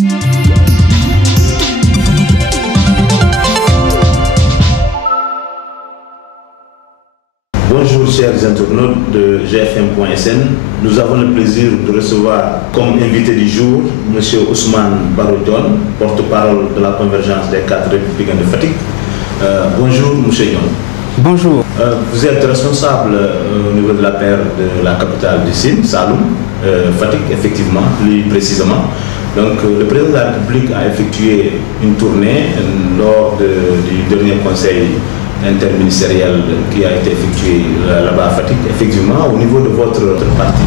Bonjour chers internautes de GFM.sn. Nous avons le plaisir de recevoir comme invité du jour M. Ousmane Baro Dione, porte-parole de la convergence des cadres républicains de Fatick. Bonjour M. Dione. Bonjour. Vous êtes responsable au niveau de la paire de la capitale du Sine, Saloum, Fatick effectivement, plus précisément. Donc le président de la République a effectué une tournée lors du dernier conseil interministériel qui a été effectué là-bas à Fatick, effectivement au niveau de votre parti,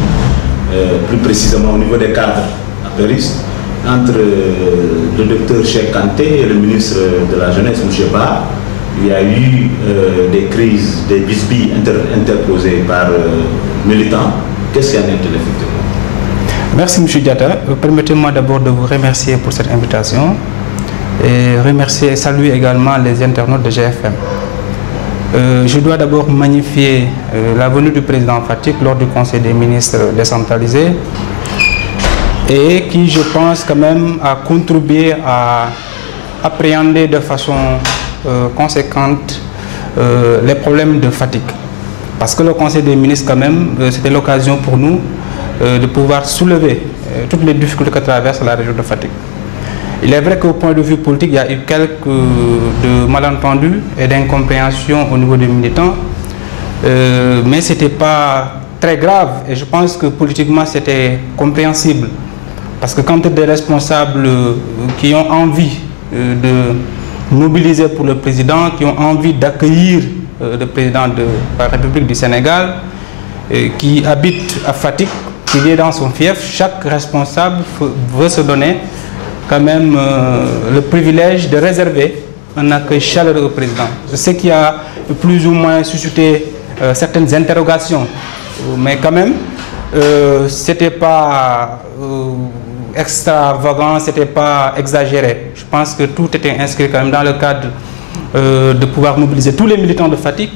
plus précisément au niveau des cadres apéristes, entre le docteur Cheikh Kanté et le ministre de la Jeunesse, M. Ba, il y a eu des crises, des bisbilles interposées par militants. Qu'est-ce qu'il y en est effectivement? Merci M. Diatta. Permettez-moi d'abord de vous remercier pour cette invitation et remercier et saluer également les internautes de GFM. Je dois d'abord magnifier la venue du président Fatick lors du Conseil des ministres décentralisé et qui, je pense, quand même, a contribué à appréhender de façon conséquente les problèmes de Fatick. Parce que le Conseil des ministres, quand même, c'était l'occasion pour nous de pouvoir soulever toutes les difficultés que traverse la région de Fatick. Il est vrai qu'au point de vue politique, il y a eu quelques malentendus et d'incompréhension au niveau des militants, mais ce n'était pas très grave et je pense que politiquement c'était compréhensible. Parce que quand des responsables qui ont envie de mobiliser pour le président, qui ont envie d'accueillir le président de la République du Sénégal, qui habite à Fatick, qui vient dans son fief, chaque responsable veut se donner quand même le privilège de réserver un accueil chaleureux au président. Je sais qu'il y a plus ou moins suscité certaines interrogations, mais quand même, c'était pas extravagant, c'était pas exagéré. Je pense que tout était inscrit quand même dans le cadre de pouvoir mobiliser tous les militants de Fatick.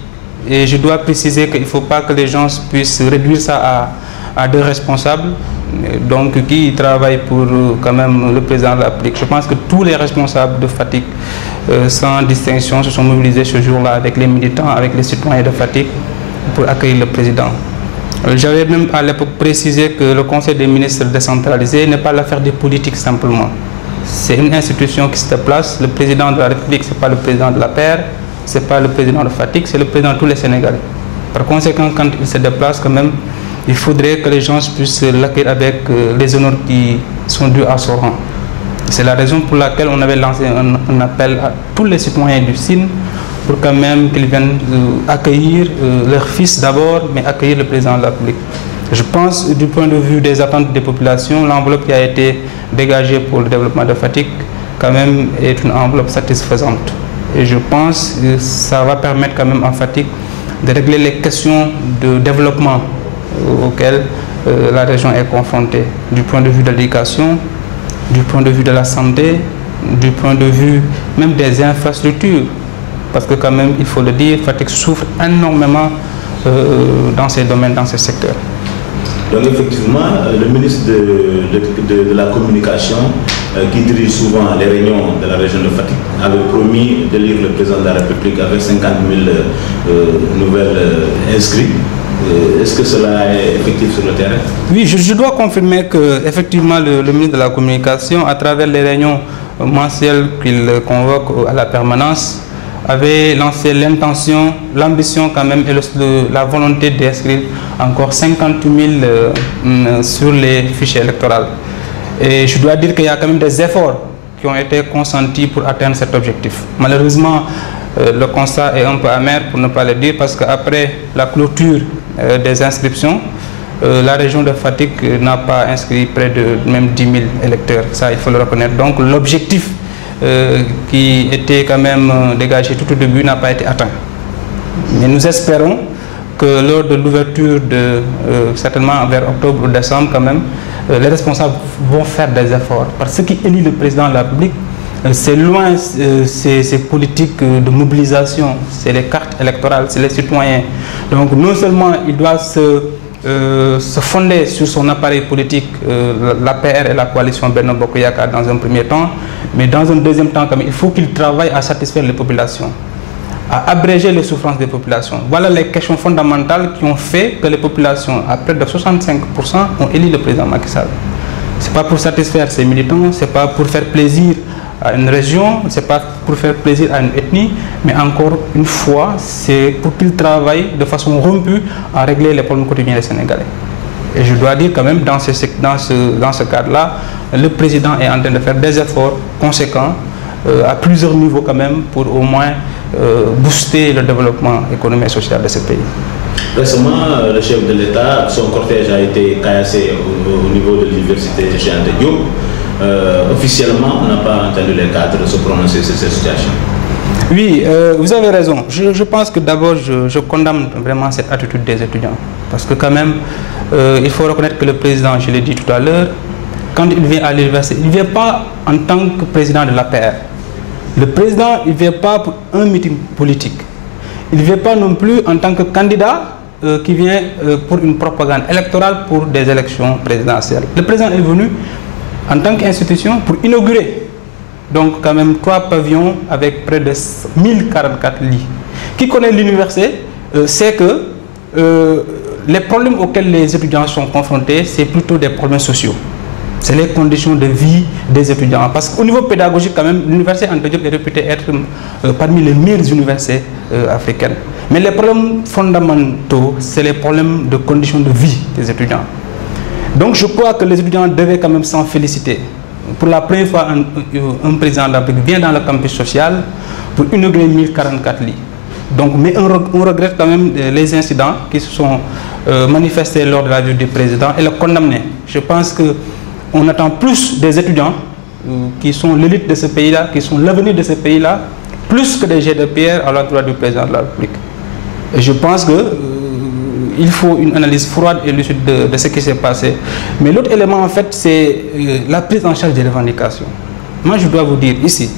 Et je dois préciser qu'il ne faut pas que les gens puissent réduire ça à deux responsables, donc qui travaillent pour quand même le président de la République. Je pense que tous les responsables de Fatick, sans distinction, se sont mobilisés ce jour-là avec les militants, avec les citoyens de Fatick pour accueillir le président. J'avais même à l'époque précisé que le Conseil des ministres décentralisé n'est pas l'affaire des politiques simplement. C'est une institution qui se déplace. Le président de la République, ce n'est pas le président de la paire, ce n'est pas le président de Fatick, c'est le président de tous les Sénégalais. Par conséquent, quand il se déplace quand même, il faudrait que les gens puissent l'accueillir avec les honneurs qui sont dus à son rang. C'est la raison pour laquelle on avait lancé un appel à tous les citoyens du Sine pour quand même qu'ils viennent accueillir leur fils d'abord, mais accueillir le président de la République. Je pense, du point de vue des attentes des populations, l'enveloppe qui a été dégagée pour le développement de Fatick, quand même, est une enveloppe satisfaisante. Et je pense que ça va permettre quand même à Fatick de régler les questions de développement auxquelles la région est confrontée, du point de vue de l'éducation, du point de vue de la santé, du point de vue même des infrastructures. Parce que quand même, il faut le dire, Fatick souffre énormément dans ces domaines, dans ces secteurs. Donc effectivement, le ministre de la Communication, qui dirige souvent les réunions de la région de Fatick, avait promis d'élire le président de la République avec 50 000 nouvelles inscrits. Est-ce que cela est effectif sur le terrain? Oui, je dois confirmer que effectivement le ministre de la Communication, à travers les réunions mensuelles qu'il convoque à la permanence, avait lancé l'intention, l'ambition quand même et la volonté d'inscrire encore 50 000 sur les fichiers électoraux. Et je dois dire qu'il y a quand même des efforts qui ont été consentis pour atteindre cet objectif. Malheureusement, le constat est un peu amer pour ne pas le dire parce qu'après la clôture des inscriptions, la région de Fatick n'a pas inscrit près de même 10 000 électeurs. Ça, il faut le reconnaître. Donc l'objectif qui était quand même dégagé tout au début n'a pas été atteint. Mais nous espérons que lors de l'ouverture certainement vers octobre ou décembre quand même, les responsables vont faire des efforts. Parce que ce qui élit le président de la République, c'est loin ces politiques de mobilisation, c'est les cartes électorales, c'est les citoyens. Donc non seulement il doit se se fonder sur son appareil politique, l'APR et la coalition Benno Bokk Yakaar dans un premier temps, mais dans un deuxième temps, il faut qu'il travaille à satisfaire les populations, à abréger les souffrances des populations. Voilà les questions fondamentales qui ont fait que les populations, à près de 65%, ont élu le président Macky Sall. Ce n'est pas pour satisfaire ses militants, ce n'est pas pour faire plaisir à une région, ce n'est pas pour faire plaisir à une ethnie, mais encore une fois, c'est pour qu'il travaille de façon rompue à régler les problèmes quotidiens des Sénégalais. Et je dois dire quand même, dans ce cadre-là, le président est en train de faire des efforts conséquents à plusieurs niveaux quand même pour au moins booster le développement économique et social de ce pays. Récemment, le chef de l'État, son cortège a été caillassé au niveau de l'université Cheikh Anta Diop. Officiellement, on n'a pas entendu les cadres se prononcer sur cette situation. Oui, vous avez raison. Je pense que d'abord, je condamne vraiment cette attitude des étudiants. Parce que quand même, il faut reconnaître que le président, je l'ai dit tout à l'heure, quand il vient à l'université, il ne vient pas en tant que président de l'APR. Le président, il ne vient pas pour un meeting politique. Il ne vient pas non plus en tant que candidat qui vient pour une propagande électorale pour des élections présidentielles. Le président est venu en tant qu'institution pour inaugurer donc quand même 3 pavillons avec près de 1044 lits. Qui connaît l'université sait que les problèmes auxquels les étudiants sont confrontés, c'est plutôt des problèmes sociaux. C'est les conditions de vie des étudiants. Parce qu'au niveau pédagogique, quand même, l'université Anta Diop est réputée être parmi les meilleures universités africaines. Mais les problèmes fondamentaux, c'est les problèmes de conditions de vie des étudiants. Donc je crois que les étudiants devaient quand même s'en féliciter. Pour la première fois, un président de la République vient dans le campus social pour inaugurer 1044 lits. Donc, mais on regrette quand même les incidents qui se sont manifestés lors de la visite du président et le condamner. Je pense qu'on attend plus des étudiants qui sont l'élite de ce pays-là, qui sont l'avenir de ce pays-là, plus que des jets de pierre à l'endroit du président de la République. Et je pense qu'il faut une analyse froide et lucide de ce qui s'est passé. Mais l'autre élément, en fait, c'est la prise en charge des revendications. Moi, je dois vous dire ici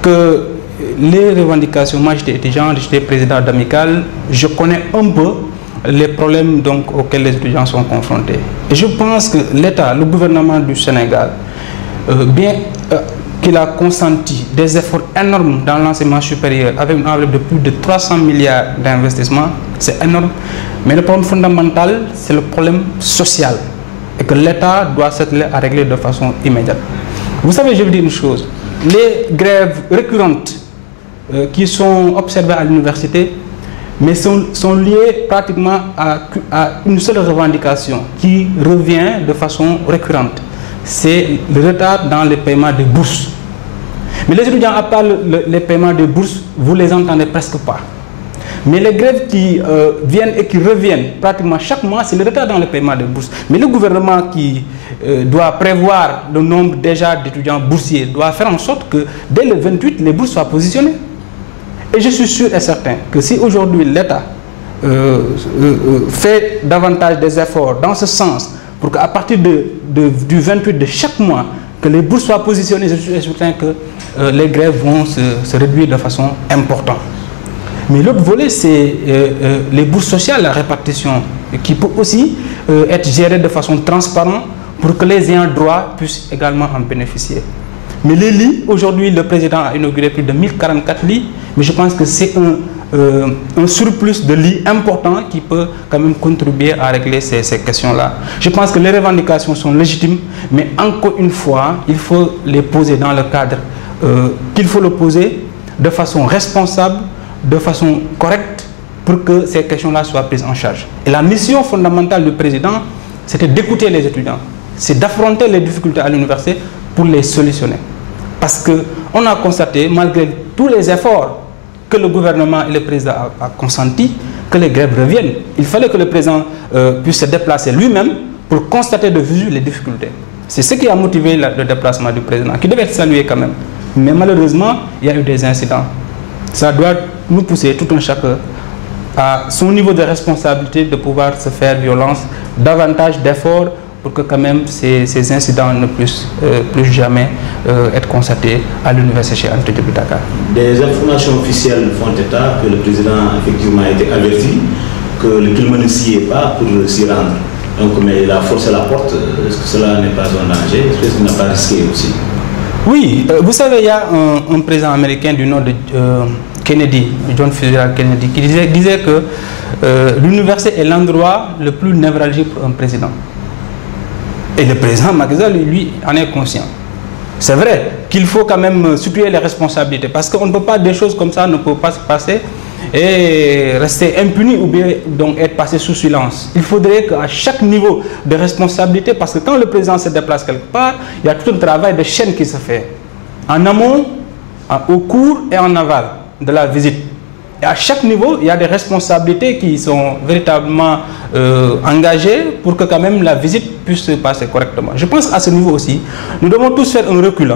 que les revendications, moi j'étais étudiant, j'étais président d'Amicale, je connais un peu les problèmes donc, auxquels les étudiants sont confrontés. Et je pense que l'État, le gouvernement du Sénégal, bien qu'il a consenti des efforts énormes dans l'enseignement supérieur avec une enveloppe de plus de 300 milliards d'investissements, c'est énorme. Mais le problème fondamental, c'est le problème social et que l'État doit s'atteler à régler de façon immédiate. Vous savez, je vais dire une chose, les grèves récurrentes qui sont observées à l'université, mais sont liées pratiquement à une seule revendication qui revient de façon récurrente. C'est le retard dans le paiement des bourses. Mais les étudiants, à part les paiements des bourses, vous ne les entendez presque pas. Mais les grèves qui viennent et qui reviennent pratiquement chaque mois, c'est le retard dans le paiement des bourses. Mais le gouvernement qui doit prévoir le nombre déjà d'étudiants boursiers doit faire en sorte que dès le 28, les bourses soient positionnées. Et je suis sûr et certain que si aujourd'hui l'État fait davantage des efforts dans ce sens, pour qu'à partir du 28 de chaque mois, que les bourses soient positionnées, je suis certain que les grèves vont se réduire de façon importante. Mais l'autre volet, c'est les bourses sociales, la répartition, qui peut aussi être gérée de façon transparente pour que les ayants droit puissent également en bénéficier. Mais les lits, aujourd'hui, le président a inauguré plus de 1044 lits, mais je pense que c'est un surplus de lits important qui peut quand même contribuer à régler ces questions-là. Je pense que les revendications sont légitimes, mais encore une fois, il faut les poser dans le cadre qu'il faut le poser de façon responsable, de façon correcte, pour que ces questions-là soient prises en charge. Et la mission fondamentale du président, c'était d'écouter les étudiants, c'est d'affronter les difficultés à l'université pour les solutionner. Parce qu'on a constaté, malgré tous les efforts que le gouvernement et le président ont consentis, que les grèves reviennent. Il fallait que le président puisse se déplacer lui-même pour constater de visu les difficultés. C'est ce qui a motivé le déplacement du président, qui devait être salué quand même. Mais malheureusement, il y a eu des incidents. Ça doit nous pousser tout un chacun à son niveau de responsabilité de pouvoir se faire violence, davantage d'efforts pour que quand même ces incidents ne puissent plus jamais être constatés à l'université Cheikh Anta Diop de Dakar. Des informations officielles font état que le président effectivement a été averti qu'il ne s'y est pas pour s'y rendre. Donc, mais il a forcé la porte. Est-ce que cela n'est pas un danger? Est-ce qu'il n'a pas risqué aussi? Oui, vous savez, il y a un président américain du nom de Kennedy, John Fitzgerald Kennedy, qui disait que l'université est l'endroit le plus névralgique pour un président. Et le président Macky Sall, lui, en est conscient. C'est vrai qu'il faut quand même situer les responsabilités, parce qu'on ne peut pas, des choses comme ça ne peuvent pas se passer et rester impuni ou bien donc être passé sous silence. Il faudrait qu'à chaque niveau de responsabilité, parce que quand le président se déplace quelque part, il y a tout un travail de chaîne qui se fait. En amont, au cours et en aval de la visite. Et à chaque niveau, il y a des responsabilités qui sont véritablement engagées pour que quand même la visite puisse se passer correctement. Je pense qu'à ce niveau aussi, nous devons tous faire un recul,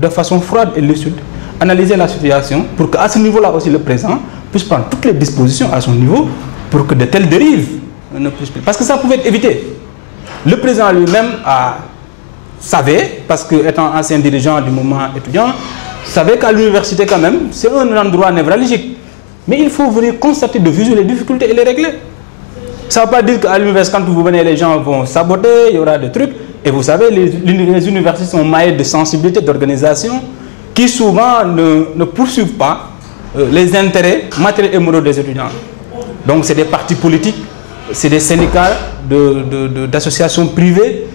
de façon froide et lucide, analyser la situation pour qu'à ce niveau-là aussi le président puisse prendre toutes les dispositions à son niveau pour que de telles dérives ne puissent plus. Parce que ça pouvait être évité. Le président lui-même savait, parce qu'étant ancien dirigeant du mouvement étudiant, savait qu'à l'université quand même, c'est un endroit névralgique. Mais il faut venir constater de visu les difficultés et les régler. Ça ne veut pas dire qu'à l'université, quand vous venez, les gens vont saboter, il y aura des trucs. Et vous savez, les universités sont maillées de sensibilité, d'organisation, qui souvent ne poursuivent pas les intérêts matériels et moraux des étudiants. Donc c'est des partis politiques, c'est des syndicats d'associations privées,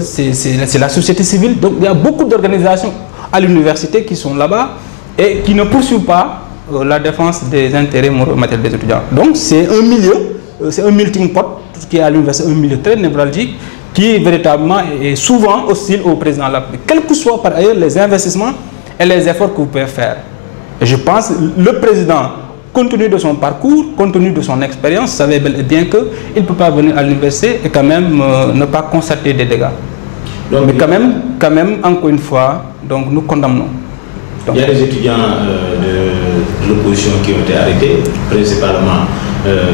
c'est la société civile. Donc il y a beaucoup d'organisations à l'université qui sont là-bas et qui ne poursuivent pas la défense des intérêts moraux et matériels des étudiants. Donc c'est un milieu, c'est un melting pot, tout ce qui est à l'université, un milieu très névralgique qui véritablement est souvent hostile au président de la République, quels que soient par ailleurs les investissements et les efforts que vous pouvez faire. Et je pense que le président, compte tenu de son parcours, compte tenu de son expérience, savait bel et bien qu'il ne peut pas venir à l'université et quand même ne pas constater des dégâts. Donc, mais quand même, encore une fois, donc, nous condamnons. Donc, il y a des étudiants de l'opposition qui ont été arrêtés, principalement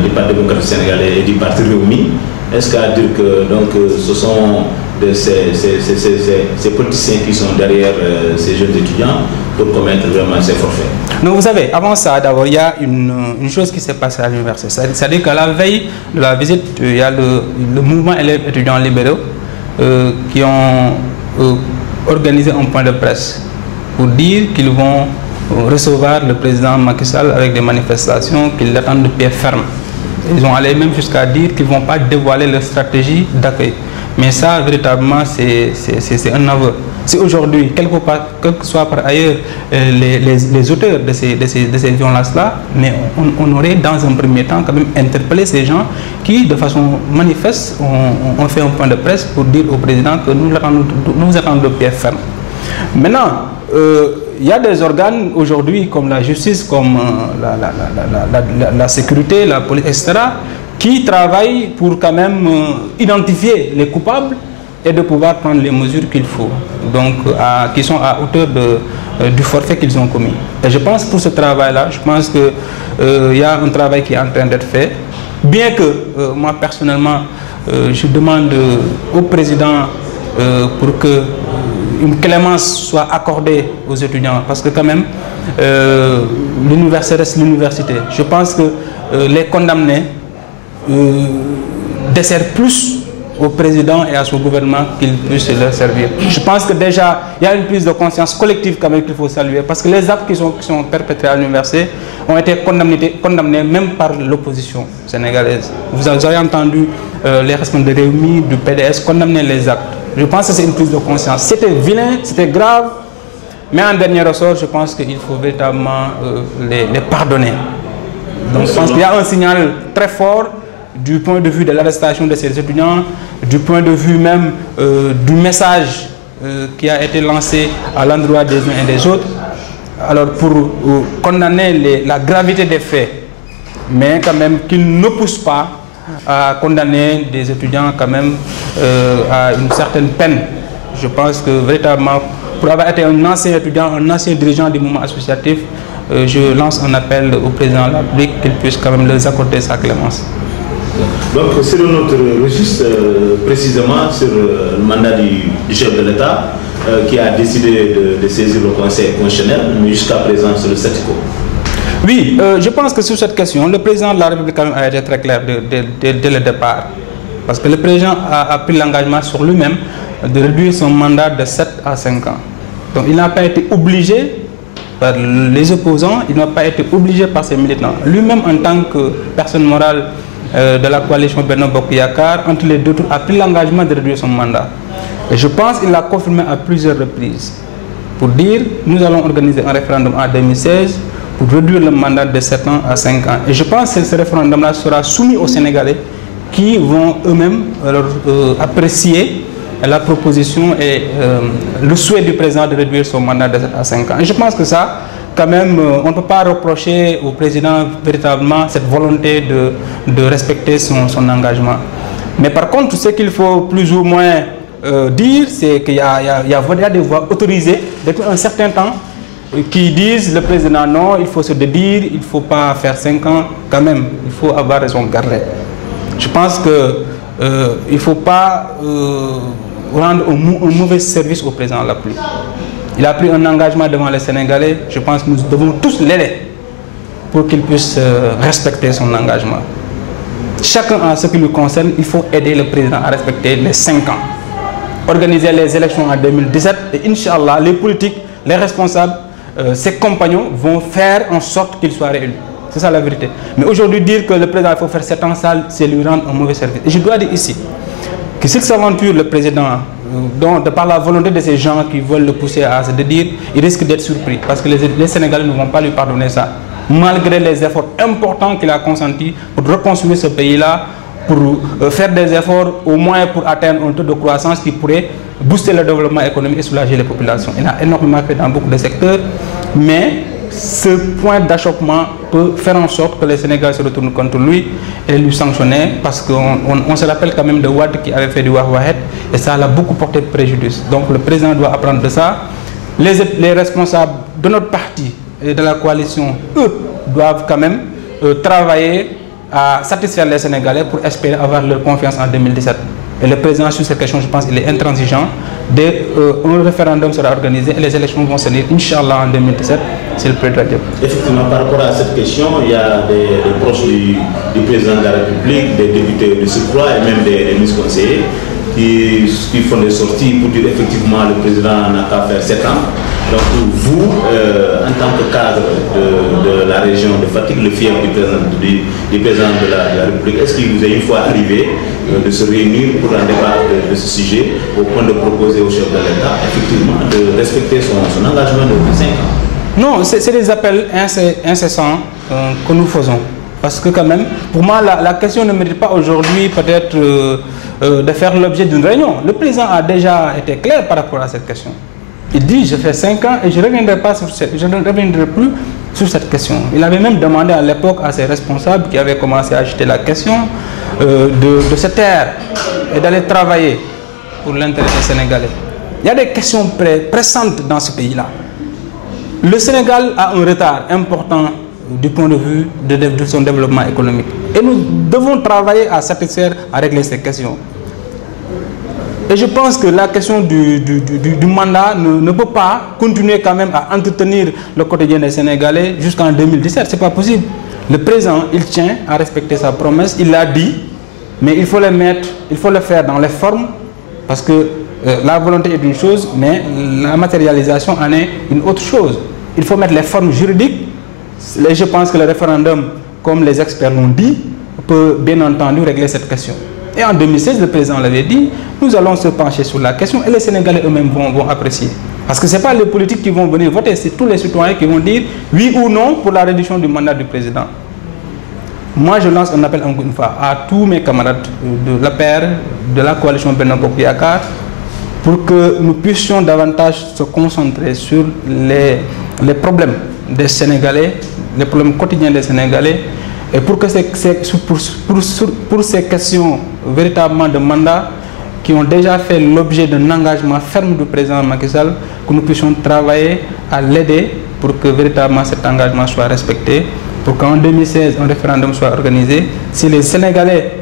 du Parti démocratique sénégalais et du Parti Rewmi. Est-ce qu'à dire que donc, ce sont ces politiciens qui sont derrière ces jeunes étudiants pour commettre vraiment ces forfaits? Non, vous savez, avant ça, d'abord, il y a une chose qui s'est passée à l'université. C'est-à-dire qu'à la veille de la visite, il y a le mouvement élèves étudiants libéraux qui ont organisé un point de presse pour dire qu'ils vont recevoir le président Macky Sall avec des manifestations, qu'ils l'attendent de pied ferme. Ils ont allé même jusqu'à dire qu'ils ne vont pas dévoiler leur stratégie d'accueil. Mais ça, véritablement, c'est un aveu. Si aujourd'hui, quel que soit par ailleurs les auteurs de ces violences-là, mais on aurait dans un premier temps quand même interpellé ces gens qui, de façon manifeste, ont fait un point de presse pour dire au président que nous attendons de pied ferme. Maintenant, il y a des organes aujourd'hui comme la justice, comme la sécurité, la police, etc., qui travaillent pour quand même identifier les coupables et de pouvoir prendre les mesures qu'il faut, donc qui sont à hauteur du forfait qu'ils ont commis. Et je pense pour ce travail-là, je pense qu'il y a un travail qui est en train d'être fait, bien que moi personnellement, je demande au président pour que une clémence soit accordée aux étudiants, parce que quand même, l'université reste l'université. Je pense que les condamnés desservent plus au président et à son gouvernement qu'ils puissent leur servir. Je pense que déjà, il y a une prise de conscience collective quand même qu'il faut saluer, parce que les actes qui sont perpétrés à l'université ont été condamnés même par l'opposition sénégalaise. Vous avez entendu les responsables de Rewmi, du PDS condamner les actes. Je pense que c'est une prise de conscience. C'était vilain, c'était grave, mais en dernier ressort, je pense qu'il faut véritablement les pardonner. Donc je pense qu'il y a un signal très fort du point de vue de l'arrestation de ces étudiants, du point de vue même du message qui a été lancé à l'endroit des uns et des autres. Alors pour condamner la gravité des faits, mais quand même qu'ils ne poussent pas à condamner des étudiants quand même à une certaine peine. Je pense que véritablement, pour avoir été un ancien étudiant, un ancien dirigeant du mouvement associatif, je lance un appel au président de la République qu'il puisse quand même leur accorder sa clémence. Donc sur notre registre, précisément sur le mandat du chef de l'État qui a décidé de saisir le Conseil constitutionnel, mais jusqu'à présent c'est le statu quo. Oui, je pense que sur cette question, le président de la République quand même a été très clair dès le départ. Parce que le président a pris l'engagement sur lui-même de réduire son mandat de 7 à 5 ans. Donc il n'a pas été obligé par les opposants, il n'a pas été obligé par ses militants. Lui-même, en tant que personne morale de la coalition Benno Bokk Yakaar, entre les deux tours, a pris l'engagement de réduire son mandat. Et je pense qu'il l'a confirmé à plusieurs reprises pour dire nous allons organiser un référendum en 2016 pour réduire le mandat de 7 ans à 5 ans. Et je pense que ce référendum-là sera soumis aux Sénégalais qui vont eux-mêmes apprécier la proposition et le souhait du président de réduire son mandat de 7 à 5 ans. Et je pense que ça, quand même, on ne peut pas reprocher au président véritablement cette volonté de respecter son engagement. Mais par contre, ce qu'il faut plus ou moins dire, c'est qu'il y a des voix autorisées depuis un certain temps qui disent le président non, il faut se dédire, il ne faut pas faire 5 ans, quand même, il faut avoir raison garder. Je pense qu'il ne faut pas rendre un mauvais service au président de la République. Il a pris un engagement devant les Sénégalais, je pense que nous devons tous l'aider pour qu'il puisse respecter son engagement. Chacun en ce qui lui concerne, il faut aider le président à respecter les 5 ans. Organiser les élections en 2017 et Inch'Allah, les politiques, les responsables, ses compagnons vont faire en sorte qu'il soit réélu. C'est ça la vérité. Mais aujourd'hui, dire que le président il faut faire 7 ans, c'est lui rendre un mauvais service. Et je dois dire ici que s'il s'aventure le président, de par la volonté de ces gens qui veulent le pousser à se dédire, il risque d'être surpris. Parce que les Sénégalais ne vont pas lui pardonner ça. Malgré les efforts importants qu'il a consentis pour reconstruire ce pays-là, pour faire des efforts au moins pour atteindre un taux de croissance qui pourrait booster le développement économique et soulager les populations. Il a énormément fait dans beaucoup de secteurs, mais ce point d'achoppement peut faire en sorte que les Sénégalais se retournent contre lui et lui sanctionner parce qu'on se rappelle quand même de Wade qui avait fait du Wahwahet et ça l'a beaucoup porté préjudice. Donc le président doit apprendre de ça. Les responsables de notre parti et de la coalition, eux, doivent quand même travailler à satisfaire les Sénégalais pour espérer avoir leur confiance en 2017. Et le président, sur cette question, je pense qu'il est intransigeant. Dès un référendum sera organisé et les élections vont se tenir, Inch'Allah, en 2017, c'est le président. Effectivement, par rapport à cette question, il y a des proches du président de la République, des députés de surcroît et même des ministres conseillers qui font des sorties pour dire effectivement le président n'a qu'à faire 7 ans. Donc vous, en tant que cadre de la région de Fatick, le fief du président de la République, est-ce qu'il vous est une fois arrivé de se réunir pour en débattre de ce sujet au point de proposer au chef de l'État effectivement de respecter son engagement de 5 ans? Non, c'est des appels incessants que nous faisons. Parce que quand même, pour moi, la question ne mérite pas aujourd'hui peut-être de faire l'objet d'une réunion. Le président a déjà été clair par rapport à cette question. Il dit, je fais 5 ans et je ne reviendrai plus sur cette question. Il avait même demandé à l'époque à ses responsables qui avaient commencé à agiter la question de se taire et d'aller travailler pour l'intérêt des Sénégalais. Il y a des questions pressantes dans ce pays-là. Le Sénégal a un retard important du point de vue de son développement économique. Et nous devons travailler à satisfaire, à régler ces questions. Et je pense que la question du mandat ne peut pas continuer quand même à entretenir le quotidien des Sénégalais jusqu'en 2017. Ce n'est pas possible. Le président, il tient à respecter sa promesse, il l'a dit, mais il faut le faire dans les formes, parce que la volonté est une chose, mais la matérialisation en est une autre chose. Il faut mettre les formes juridiques. Et je pense que le référendum, comme les experts l'ont dit, peut bien entendu régler cette question. Et en 2016, le président l'avait dit, nous allons se pencher sur la question et les Sénégalais eux-mêmes vont apprécier. Parce que ce n'est pas les politiques qui vont venir voter, c'est tous les citoyens qui vont dire oui ou non pour la réduction du mandat du président. Moi, je lance un appel encore une fois à tous mes camarades de l'APR, de la coalition Benno Bokk Yakaar, pour que nous puissions davantage se concentrer sur les problèmes des Sénégalais, les problèmes quotidiens des Sénégalais, et pour que pour ces questions véritablement de mandat qui ont déjà fait l'objet d'un engagement ferme du président Macky Sall, que nous puissions travailler à l'aider pour que véritablement cet engagement soit respecté, pour qu'en 2016 un référendum soit organisé. Si les Sénégalais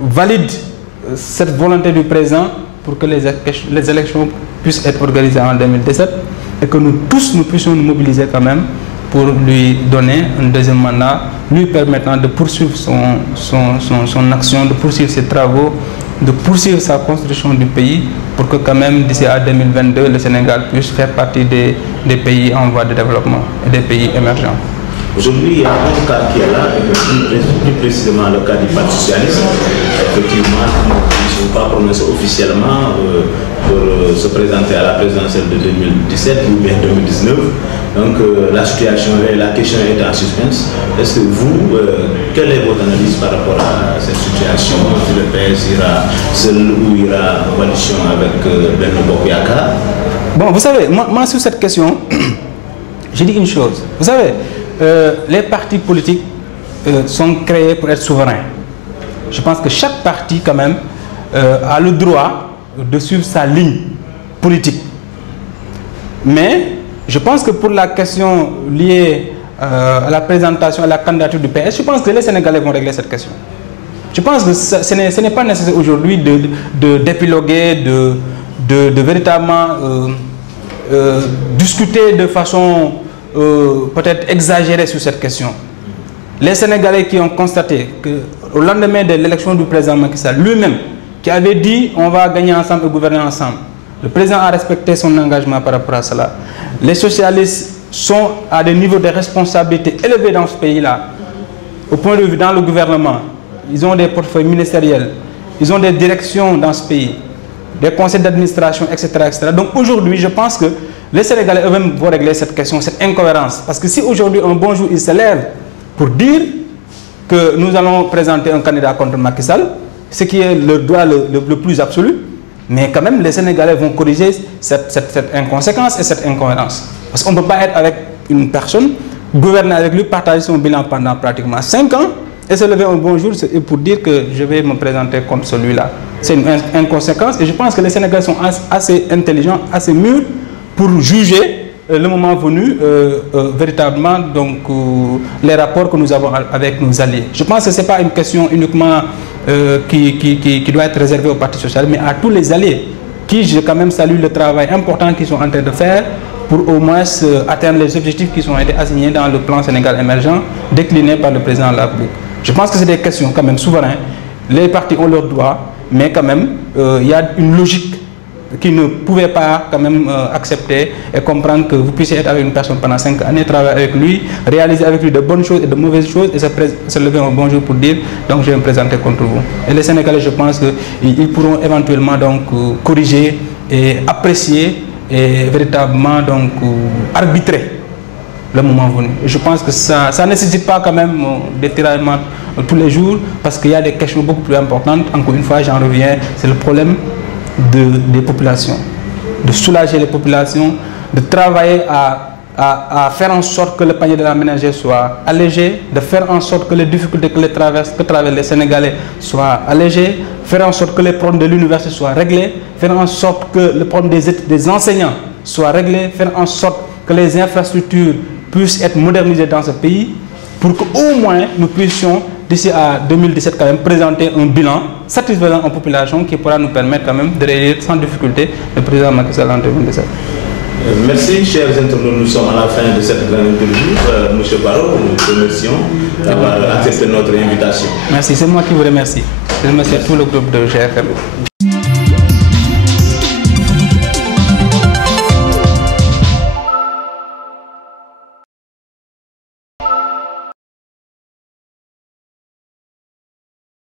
valident cette volonté du président pour que les élections puissent être organisées en 2017 et que nous tous nous puissions nous mobiliser quand même pour lui donner un deuxième mandat, lui permettant de poursuivre son action, de poursuivre ses travaux, de poursuivre sa construction du pays pour que quand même d'ici à 2022, le Sénégal puisse faire partie des pays en voie de développement et des pays émergents. Aujourd'hui, il y a un cas qui est là, plus précisément le cas du Parti socialiste. Effectivement, ils ne sont pas prononcés officiellement pour se présenter à la présidentielle de 2017 ou bien 2019. Donc la situation et la question est en suspense. Est-ce que vous, quelle est votre analyse par rapport à cette situation? Si le PS ira seul ou ira en coalition avec Benno Bokk Yakaar? Bon, vous savez, moi sur cette question, je dis une chose. Vous savez, les partis politiques sont créés pour être souverains. Je pense que chaque parti, quand même, a le droit de suivre sa ligne politique. Mais je pense que pour la question liée à la présentation, à la candidature du PS, je pense que les Sénégalais vont régler cette question. Je pense que ce n'est pas nécessaire aujourd'hui d'épiloguer, de véritablement discuter de façon peut-être exagérée sur cette question. Les Sénégalais qui ont constaté qu'au lendemain de l'élection du président Macky Sall lui-même, qui avait dit on va gagner ensemble et gouverner ensemble, le président a respecté son engagement par rapport à cela. Les socialistes sont à des niveaux de responsabilité élevés dans ce pays-là. Au point de vue dans le gouvernement, ils ont des portefeuilles ministériels, ils ont des directions dans ce pays, des conseils d'administration, etc., etc. Donc aujourd'hui, je pense que les Sénégalais eux-mêmes vont régler cette question, cette incohérence. Parce que si aujourd'hui, un bon jour, ils se lèvent pour dire que nous allons présenter un candidat contre Macky Sall, ce qui est le droit le plus absolu, mais quand même, les Sénégalais vont corriger cette inconséquence et cette incohérence. Parce qu'on ne peut pas être avec une personne, gouverner avec lui, partager son bilan pendant pratiquement 5 ans, et se lever un bon jour pour dire que je vais me présenter contre celui-là. C'est une inconséquence, et je pense que les Sénégalais sont assez intelligents, assez mûrs pour juger le moment venu véritablement donc, les rapports que nous avons avec nos alliés. Je pense que ce n'est pas une question uniquement qui doit être réservée au Parti socialiste, mais à tous les alliés qui, je quand même salue le travail important qu'ils sont en train de faire pour au moins atteindre les objectifs qui sont été assignés dans le plan Sénégal émergent décliné par le président de la République. Je pense que c'est des questions quand même souveraines. Les partis ont leurs droits, mais quand même il y a une logique qui ne pouvait pas quand même accepter et comprendre que vous puissiez être avec une personne pendant 5 années, travailler avec lui, réaliser avec lui de bonnes choses et de mauvaises choses et se lever un bon jour pour dire donc je vais me présenter contre vous. Et les Sénégalais, je pense qu'ils pourront éventuellement donc corriger et apprécier et véritablement donc arbitrer le moment venu. Et je pense que ça ne nécessite pas quand même des tiraillements tous les jours parce qu'il y a des questions beaucoup plus importantes. Encore une fois, j'en reviens, c'est le problème des populations, de soulager les populations, de travailler à faire en sorte que le panier de la ménagère soit allégé, de faire en sorte que les difficultés que traversent les Sénégalais soient allégées, faire en sorte que les problèmes de l'université soient réglés, faire en sorte que le problème des enseignants soit réglé, faire en sorte que les infrastructures puissent être modernisées dans ce pays pour qu'au moins nous puissions d'ici à 2017 quand même présenter un bilan satisfaisant en population qui pourra nous permettre quand même de réélire sans difficulté le président Macky Sall en 2017. Merci, chers internautes, nous sommes à la fin de cette grande interview. Monsieur Barrow, nous vous remercions d'avoir accepté notre invitation. Merci, c'est moi qui vous remercie. Je remercie tout le groupe de GFM.